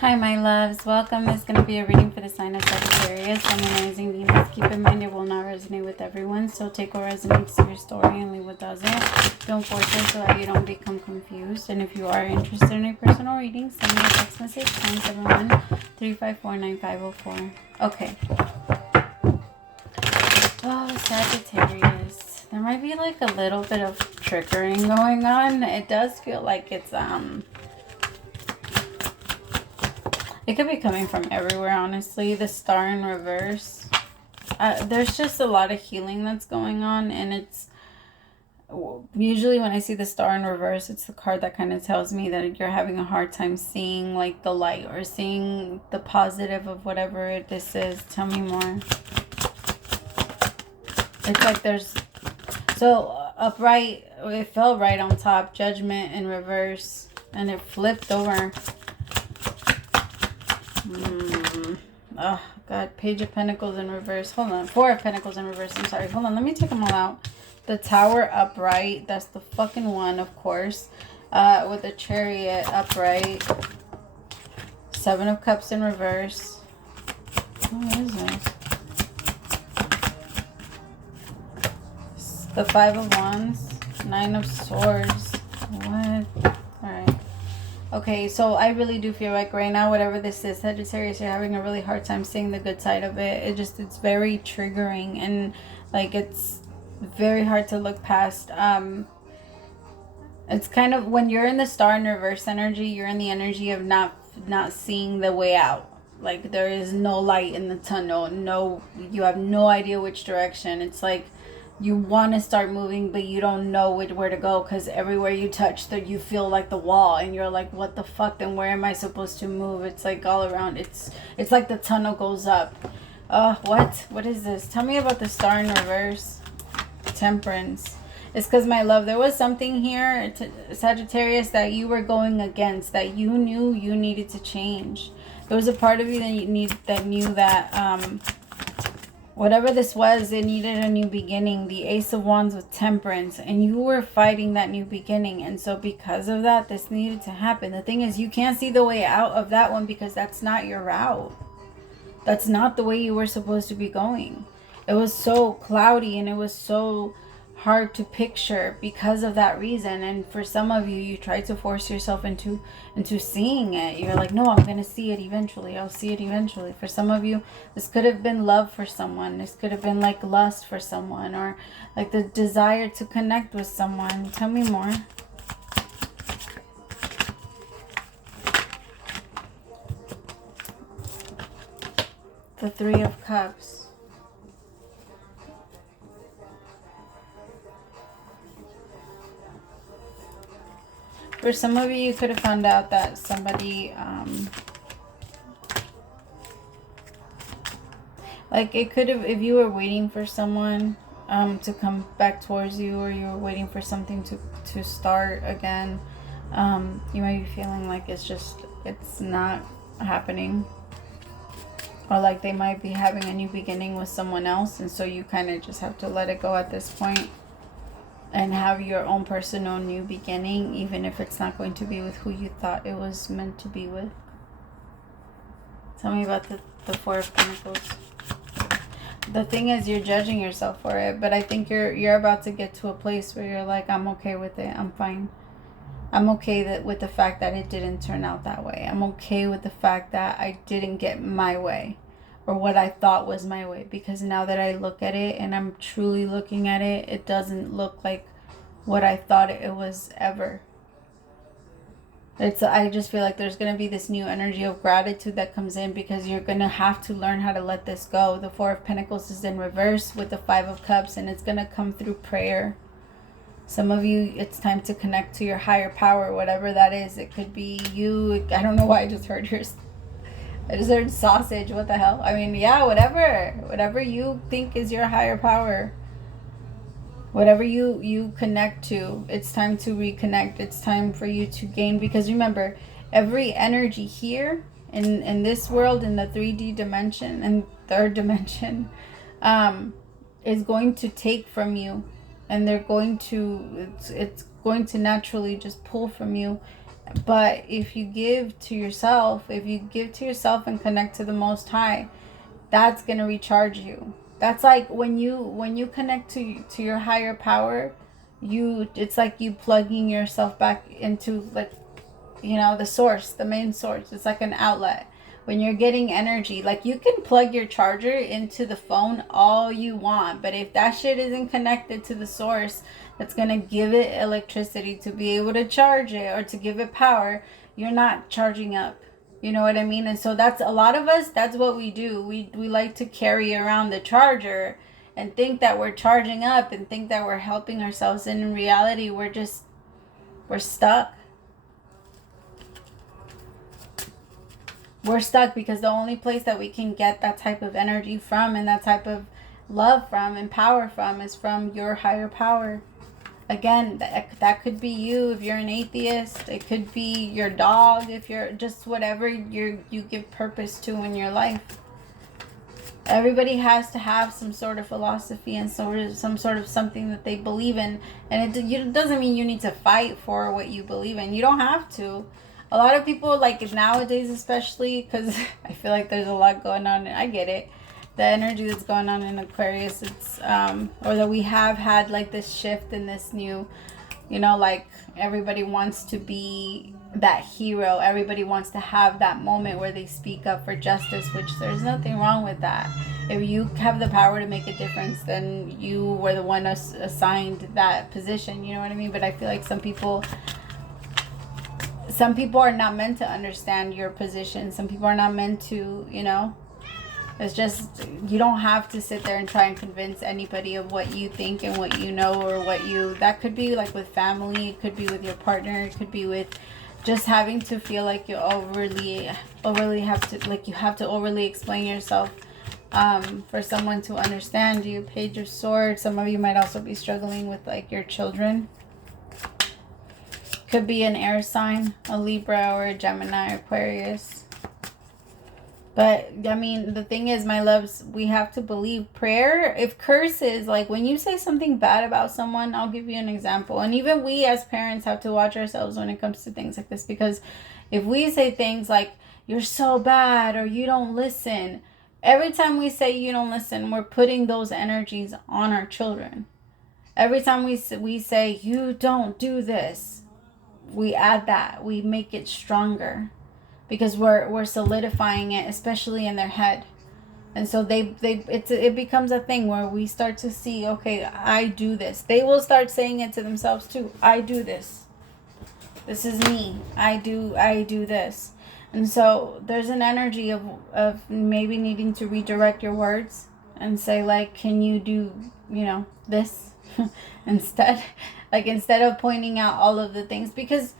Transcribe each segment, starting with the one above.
Hi, my loves. Welcome. This is going to be a reading for the sign of Sagittarius. I'm amazing Venus. Keep in mind it will not resonate with everyone, so take what resonates to your story and leave what doesn't. Don't force it so that you don't become confused. And if you are interested in a personal reading, send me a text message 971-354-9504. Okay. Oh, Sagittarius. There might be like a little bit of triggering going on. It does feel like it's it could be coming from everywhere, honestly. The star in reverse. There's just a lot of healing that's going on. And it's... usually when I see the star in reverse, it's the card that kind of tells me that you're having a hard time seeing, like, the light. Or seeing the positive of whatever this is. Tell me more. It's like there's... so, upright. It fell right on top. Judgment in reverse. And it flipped over. Oh, God. Page of Pentacles in reverse. Hold on. Four of Pentacles in reverse. I'm sorry. Hold on. Let me take them all out. The Tower upright. That's the fucking one, of course. With the Chariot upright. Seven of Cups in reverse. What is this? The Five of Wands. Nine of Swords. What? Alright. Okay, so I really do feel like right now, whatever this is, Sagittarius, you're having a really hard time seeing the good side of it. It's very triggering, and like it's very hard to look past. It's kind of when you're in the star in reverse energy, you're in the energy of not seeing the way out. Like there is no light in the tunnel. No, you have no idea which direction. It's like you want to start moving, but you don't know where to go, because everywhere you touch that you feel like the wall, and you're like, what the fuck, then where am I supposed to move? It's like all around. It's like the tunnel goes up. What is this? Tell me about the star in reverse. Temperance. It's because, my love, there was something here, Sagittarius, that you were going against, that you knew you needed to change. There was a part of you that knew that whatever this was, it needed a new beginning. The Ace of Wands with Temperance. And you were fighting that new beginning. And so because of that, this needed to happen. The thing is, you can't see the way out of that one because that's not your route. That's not the way you were supposed to be going. It was so cloudy and it was so hard to picture because of that reason. And for some of you, you try to force yourself into seeing it. You're like, no, I'm going to see it eventually. I'll see it eventually. For some of you, this could have been love for someone. This could have been like lust for someone, or like the desire to connect with someone. Tell me more. The Three of Cups. For some of you, you could have found out that somebody, like it could have, if you were waiting for someone to come back towards you, or you were waiting for something to start again, you might be feeling like it's not happening. Or like they might be having a new beginning with someone else, and so you kind of just have to let it go at this point. And have your own personal new beginning, even if it's not going to be with who you thought it was meant to be with. Tell me about the Four of Pentacles. The thing is, you're judging yourself for it, but I think you're about to get to a place where you're like, I'm okay with it. I'm fine. I'm okay with the fact that it didn't turn out that way. I'm okay with the fact that I didn't get my way, or what I thought was my way, because now that I look at it and I'm truly looking at it, it doesn't look like what I thought it was ever. I just feel like there's going to be this new energy of gratitude that comes in, because you're going to have to learn how to let this go. The Four of Pentacles is in reverse with the Five of Cups, and it's going to come through prayer. Some of you, it's time to connect to your higher power, whatever that is. It could be you. I don't know why I just heard yours. I just heard sausage. What the hell? I mean, yeah, whatever you think is your higher power, whatever you connect to, it's time to reconnect. It's time for you to gain, because remember, every energy here in this world, in the 3D dimension and third dimension, is going to take from you, and they're going to, it's going to naturally just pull from you But if you give to yourself, and connect to the Most High, that's going to recharge you. That's like when you connect to your higher power, it's like you plugging yourself back into, like, the source, the main source. It's like an outlet. When you're getting energy, like, you can plug your charger into the phone all you want, but if that shit isn't connected to the source that's going to give it electricity to be able to charge it or to give it power, you're not charging up. You know what I mean? And so that's a lot of us, that's what we do. We like to carry around the charger and think that we're charging up and think that we're helping ourselves. And in reality, we're stuck. We're stuck because the only place that we can get that type of energy from and that type of love from and power from is from your higher power. Again, that could be you if you're an atheist. It could be your dog if you're just whatever you give purpose to in your life. Everybody has to have some sort of philosophy and some sort of something that they believe in. And it doesn't mean you need to fight for what you believe in. You don't have to. A lot of people, like nowadays especially, because I feel like there's a lot going on. And I get it. The energy that's going on in Aquarius, it's or that we have had like this shift in this new, like everybody wants to be that hero. Everybody wants to have that moment where they speak up for justice, which there's nothing wrong with that. If you have the power to make a difference, then you were the one assigned that position. You know what I mean? But I feel like some people are not meant to understand your position. Some people are not meant to, It's just, you don't have to sit there and try and convince anybody of what you think and what you know, or that could be like with family, it could be with your partner, it could be with just having to feel like you overly have to, like you have to overly explain yourself for someone to understand you. Page of Swords, some of you might also be struggling with like your children. Could be an air sign, a Libra or a Gemini, Aquarius. But, I mean, the thing is, my loves, we have to believe prayer. If curses, like when you say something bad about someone, I'll give you an example. And even we as parents have to watch ourselves when it comes to things like this. Because if we say things like, you're so bad, or you don't listen, every time we say you don't listen, we're putting those energies on our children. Every time we say, you don't do this, we add that. We make it stronger. Because we're solidifying it, especially in their head. And so it becomes a thing where we start to see, okay, I do this. They will start saying it to themselves too. I do this. This is me. I do this. And so there's an energy of maybe needing to redirect your words and say, like, can you do, this instead? Like, instead of pointing out all of the things. Because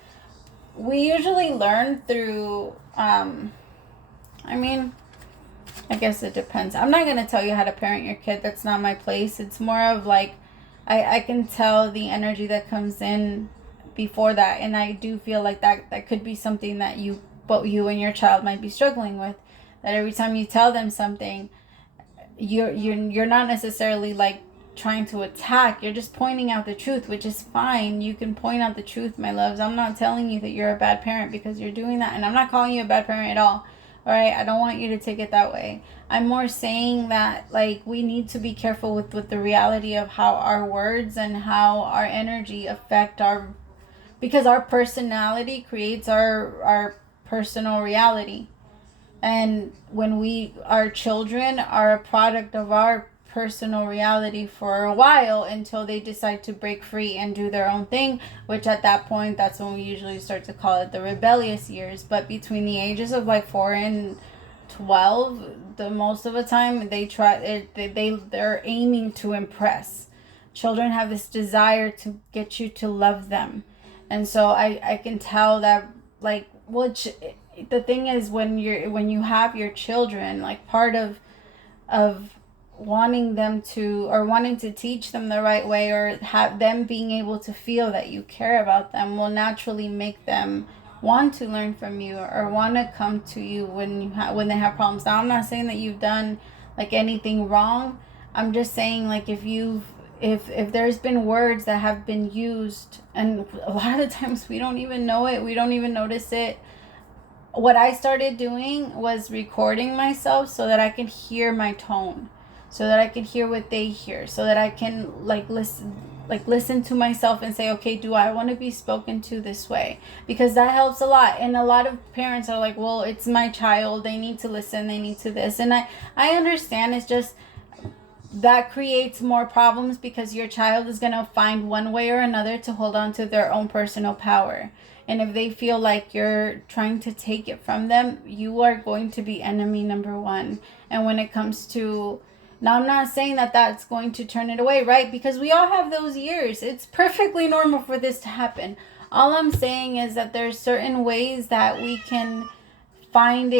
we usually learn through, I guess it depends. I'm not going to tell you how to parent your kid. That's not my place. It's more of like, I can tell the energy that comes in before that. And I do feel like that could be something that you and your child might be struggling with. That every time you tell them something, you're not necessarily like trying to attack. You're just pointing out the truth, which is fine. You can point out the truth, my loves. I'm not telling you that you're a bad parent because you're doing that, and I'm not calling you a bad parent at all right? I don't want you to take it that way. I'm more saying that, like, we need to be careful with the reality of how our words and how our energy affect because our personality creates our personal reality. And when our children are a product of our personal reality for a while until they decide to break free and do their own thing, which at that point, that's when we usually start to call it the rebellious years. But between the ages of like 4 and 12, the most of the time they're aiming to impress. Children have this desire to get you to love them. And so I can tell that, like, the thing is, when you have your children, like, part of wanting to teach them the right way, or have them being able to feel that you care about them, will naturally make them want to learn from you or want to come to you when they have problems. Now, I'm not saying that you've done like anything wrong. I'm just saying, like, if you've if there's been words that have been used, and a lot of times we don't even know it, we don't even notice it. What I started doing was recording myself so that I can hear my tone, so that I can hear what they hear, so that I can listen to myself and say, okay, do I want to be spoken to this way? Because that helps a lot. And a lot of parents are like, well, it's my child, they need to listen, they need to this. And I understand. It's just that creates more problems, because your child is going to find one way or another to hold on to their own personal power. And if they feel like you're trying to take it from them, you are going to be enemy number one. And when it comes to, now I'm not saying that that's going to turn it away, right? Because we all have those years. It's perfectly normal for this to happen. All I'm saying is that there's certain ways that we can find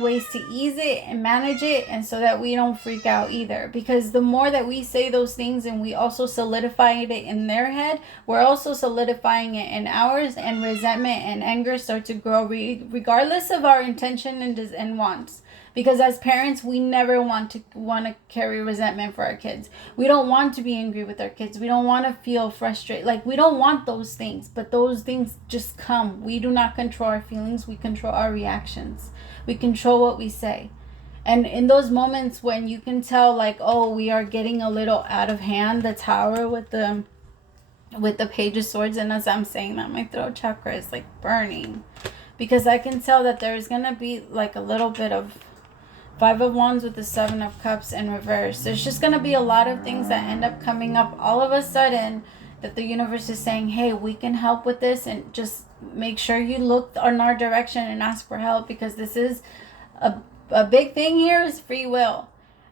ways to ease it and manage it, and so that we don't freak out either. Because the more that we say those things and we also solidify it in their head, we're also solidifying it in ours, and resentment and anger start to grow regardless of our intention and wants. Because as parents, we never want to carry resentment for our kids. We don't want to be angry with our kids. We don't want to feel frustrated. Like, we don't want those things, but those things just come. We do not control our feelings. We control our reactions. We control what we say. And in those moments when you can tell, like, oh, we are getting a little out of hand, the Tower with the Page of Swords, and as I'm saying that, my throat chakra is like burning, because I can tell that there's gonna be like a little bit of Five of Wands with the Seven of Cups in reverse. There's just gonna be a lot of things that end up coming up all of a sudden, that the universe is saying, hey, we can help with this, and just make sure you look in our direction and ask for help, because this is a big thing here is free will.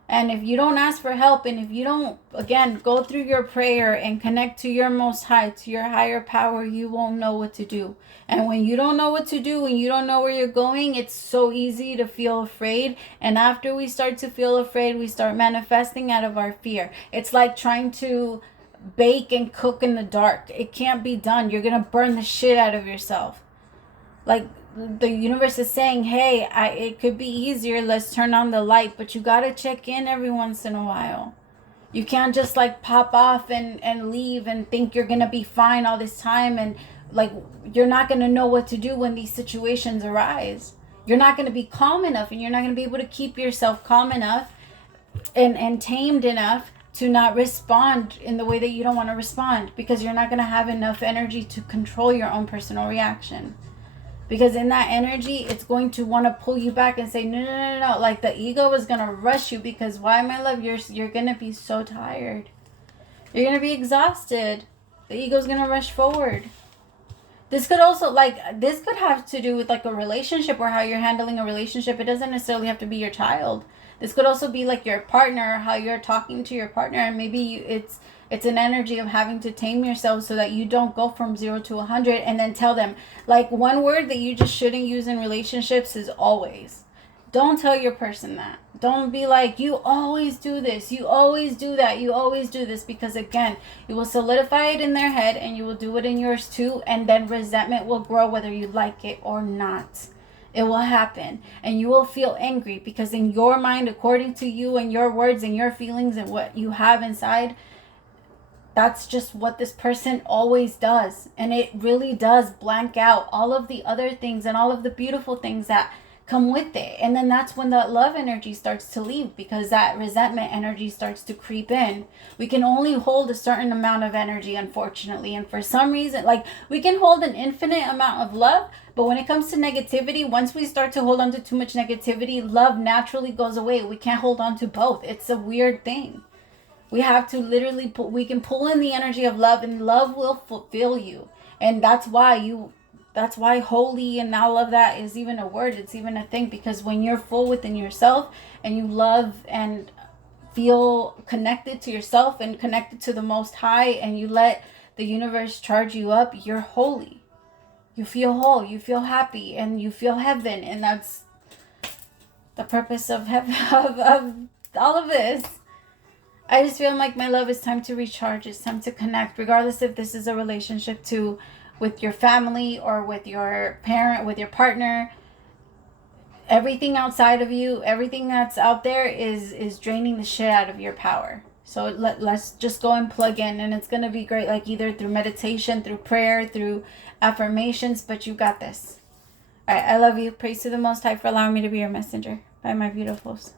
And if you don't ask for help, and if you don't, again, go through your prayer and connect to your Most High, to your higher power, you won't know what to do. And when you don't know what to do, when you don't know where you're going, it's so easy to feel afraid. And after we start to feel afraid, we start manifesting out of our fear. It's like trying to bake and cook in the dark. It can't be done. You're going to burn the shit out of yourself. Like, the universe is saying, hey, it could be easier. Let's turn on the light. But you got to check in every once in a while. You can't just like pop off and leave and think you're going to be fine all this time. And like, you're not going to know what to do when these situations arise. You're not going to be calm enough, and you're not going to be able to keep yourself calm enough and tamed enough to not respond in the way that you don't want to respond, because you're not going to have enough energy to control your own personal reaction. Because in that energy, it's going to want to pull you back and say, no. Like, the ego is going to rush you, because why, my love? You're going to be so tired. You're going to be exhausted. The ego is going to rush forward. This could also, this could have to do with like a relationship, or how you're handling a relationship. It doesn't necessarily have to be your child. This could also be like your partner, how you're talking to your partner, and maybe it's an energy of having to tame yourself so that you don't go from 0 to 100 and then tell them. Like, one word that you just shouldn't use in relationships is always. Don't tell your person that. Don't be like, you always do this, you always do that, you always do this, because again, you will solidify it in their head, and you will do it in yours too, and then resentment will grow whether you like it or not. It will happen, and you will feel angry, because in your mind, according to you and your words and your feelings and what you have inside, that's just what this person always does. And it really does blank out all of the other things and all of the beautiful things that come with it. And then that's when that love energy starts to leave, because that resentment energy starts to creep in. We can only hold a certain amount of energy, unfortunately. And for some reason, like, we can hold an infinite amount of love, but when it comes to negativity, once we start to hold on to too much negativity, love naturally goes away. We can't hold on to both. It's a weird thing. We have to literally we can pull in the energy of love, and love will fulfill you. And that's why holy and all of that is even a word. It's even a thing, because when you're full within yourself, and you love and feel connected to yourself and connected to the Most High, and you let the universe charge you up, you're holy. You feel whole, you feel happy, and you feel heaven. And that's the purpose of heaven, of all of this. I just feel like, my love, it's time to recharge. It's time to connect, regardless if this is a relationship with your family, or with your parent, with your partner. Everything outside of you, everything that's out there is draining the shit out of your power. So let's just go and plug in, and it's going to be great, like either through meditation, through prayer, through affirmations, but you got this. All right, I love you. Praise to the Most High for allowing me to be your messenger. Bye, my beautifuls.